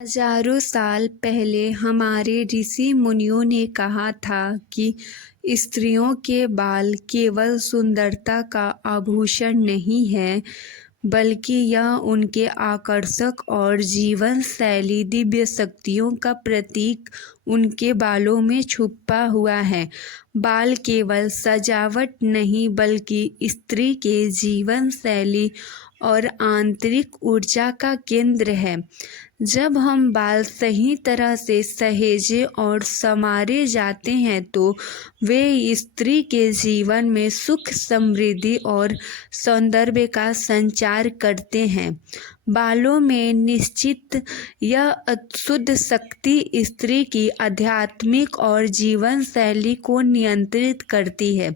हजारों साल पहले हमारे ऋषि मुनियों ने कहा था कि स्त्रियों के बाल केवल सुंदरता का आभूषण नहीं है, बल्कि यह उनके आकर्षक और जीवन शैली दिव्य शक्तियों का प्रतीक उनके बालों में छुपा हुआ है। बाल केवल सजावट नहीं, बल्कि स्त्री के जीवन शैली और आंतरिक ऊर्जा का केंद्र है। जब हम बाल सही तरह से सहेजे और संवारे जाते हैं तो वे स्त्री के जीवन में सुख, समृद्धि और सौंदर्य का संचार करते हैं। बालों में निश्चित यह अशुद्ध शक्ति स्त्री की आध्यात्मिक और जीवन शैली को नियंत्रित करती है।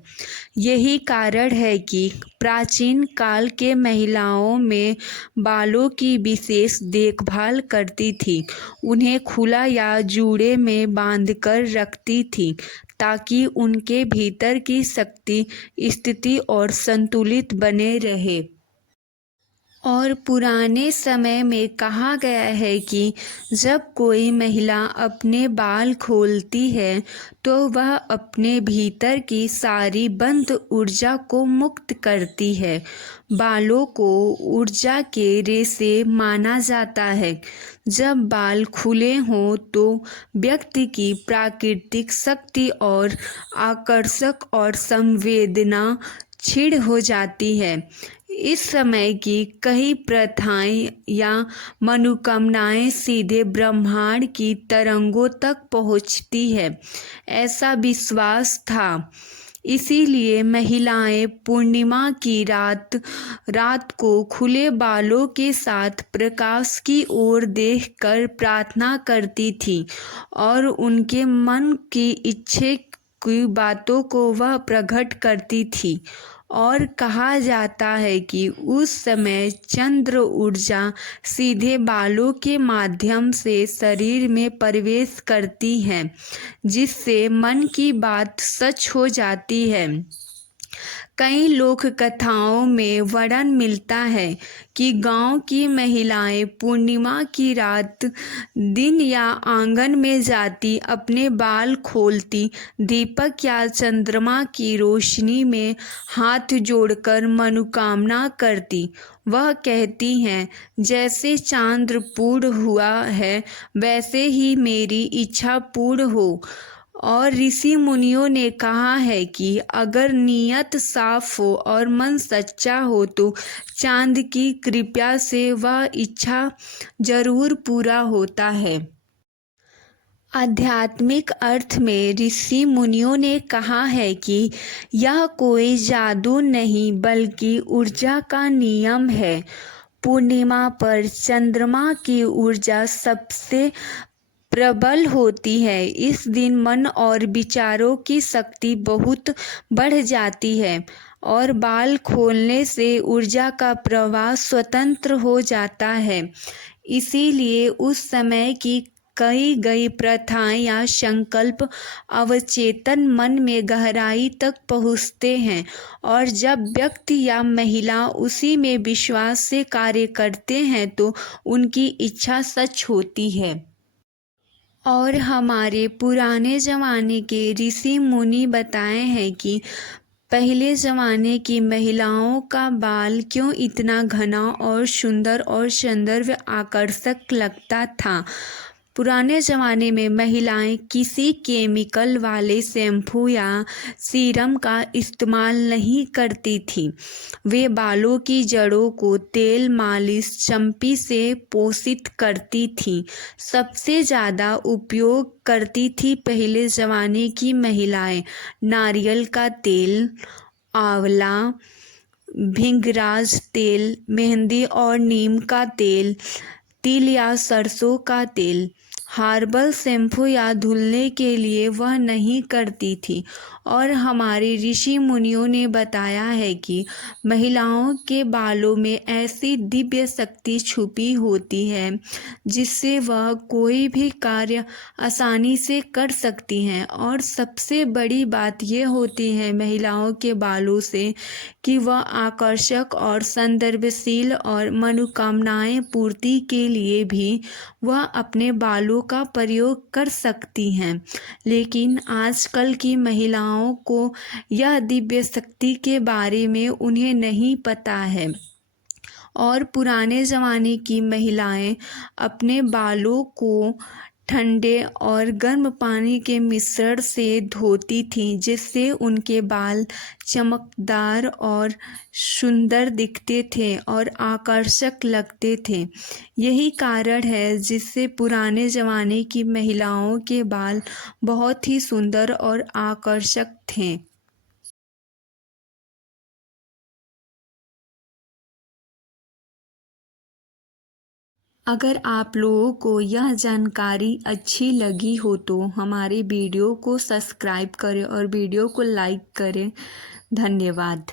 यही कारण है कि प्राचीन काल के महिलाओं में बालों की विशेष देखभाल करती थी। उन्हें खुला या जूड़े में बांधकर रखती थी ताकि उनके भीतर की शक्ति स्थिति और संतुलित बने रहे। और पुराने समय में कहा गया है कि जब कोई महिला अपने बाल खोलती है तो वह अपने भीतर की सारी बंद ऊर्जा को मुक्त करती है। बालों को ऊर्जा के रेशे माना जाता है। जब बाल खुले हों तो व्यक्ति की प्राकृतिक शक्ति और आकर्षक और संवेदना क्षीण हो जाती है। इस समय की कई प्रथाएं या मनोकामनाएं सीधे ब्रह्मांड की तरंगों तक पहुंचती है, ऐसा विश्वास था। इसीलिए महिलाएं पूर्णिमा की रात को खुले बालों के साथ प्रकाश की ओर देखकर प्रार्थना करती थीं और उनके मन की इच्छा की बातों को वह प्रकट करती थी। और कहा जाता है कि उस समय चंद्र ऊर्जा सीधे बालों के माध्यम से शरीर में प्रवेश करती है, जिससे मन की बात सच हो जाती है। कई लोक कथाओं में वर्णन मिलता है कि गांव की महिलाएं पूर्णिमा की रात दिन या आंगन में जाती, अपने बाल खोलती, दीपक या चंद्रमा की रोशनी में हाथ जोड़कर मनोकामना करती। वह कहती हैं, जैसे चांद पूर्ण हुआ है वैसे ही मेरी इच्छा पूर्ण हो। और ऋषि मुनियों ने कहा है कि अगर नीयत साफ हो और मन सच्चा हो तो चांद की कृपा से वह इच्छा जरूर पूरा होता है। आध्यात्मिक अर्थ में ऋषि मुनियों ने कहा है कि यह कोई जादू नहीं, बल्कि ऊर्जा का नियम है। पूर्णिमा पर चंद्रमा की ऊर्जा सबसे प्रबल होती है। इस दिन मन और विचारों की शक्ति बहुत बढ़ जाती है और बाल खोलने से ऊर्जा का प्रवाह स्वतंत्र हो जाता है। इसीलिए उस समय की कई गई प्रथाएं या संकल्प अवचेतन मन में गहराई तक पहुँचते हैं, और जब व्यक्ति या महिला उसी में विश्वास से कार्य करते हैं तो उनकी इच्छा सच होती है। और हमारे पुराने ज़माने के ऋषि मुनि बताए हैं कि पहले ज़माने की महिलाओं का बाल क्यों इतना घना और सुंदर और सौंदर्य आकर्षक लगता था। पुराने ज़माने में महिलाएं किसी केमिकल वाले शैम्पू या सीरम का इस्तेमाल नहीं करती थीं। वे बालों की जड़ों को तेल मालिश चंपी से पोषित करती थीं। सबसे ज़्यादा उपयोग करती थी पहले ज़माने की महिलाएं नारियल का तेल, आंवला, भृंगराज तेल, मेहंदी और नीम का तेल, तिल या सरसों का तेल। हर्बल शैम्पू या धुलने के लिए वह नहीं करती थी। और हमारे ऋषि मुनियों ने बताया है कि महिलाओं के बालों में ऐसी दिव्य शक्ति छुपी होती है जिससे वह कोई भी कार्य आसानी से कर सकती हैं। और सबसे बड़ी बात यह होती है महिलाओं के बालों से कि वह आकर्षक और संदर्भशील और मनोकामनाएं पूर्ति के लिए भी वह अपने बालों का प्रयोग कर सकती हैं। लेकिन आजकल की महिलाओं को यह दिव्य शक्ति के बारे में उन्हें नहीं पता है और पुराने ज़माने की महिलाएं अपने बालों को ठंडे और गर्म पानी के मिश्रण से धोती थीं, जिससे उनके बाल चमकदार और सुंदर दिखते थे और आकर्षक लगते थे। यही कारण है जिससे पुराने ज़माने की महिलाओं के बाल बहुत ही सुंदर और आकर्षक थे। अगर आप लोगों को यह जानकारी अच्छी लगी हो तो हमारे वीडियो को सब्सक्राइब करें और वीडियो को लाइक करें। धन्यवाद।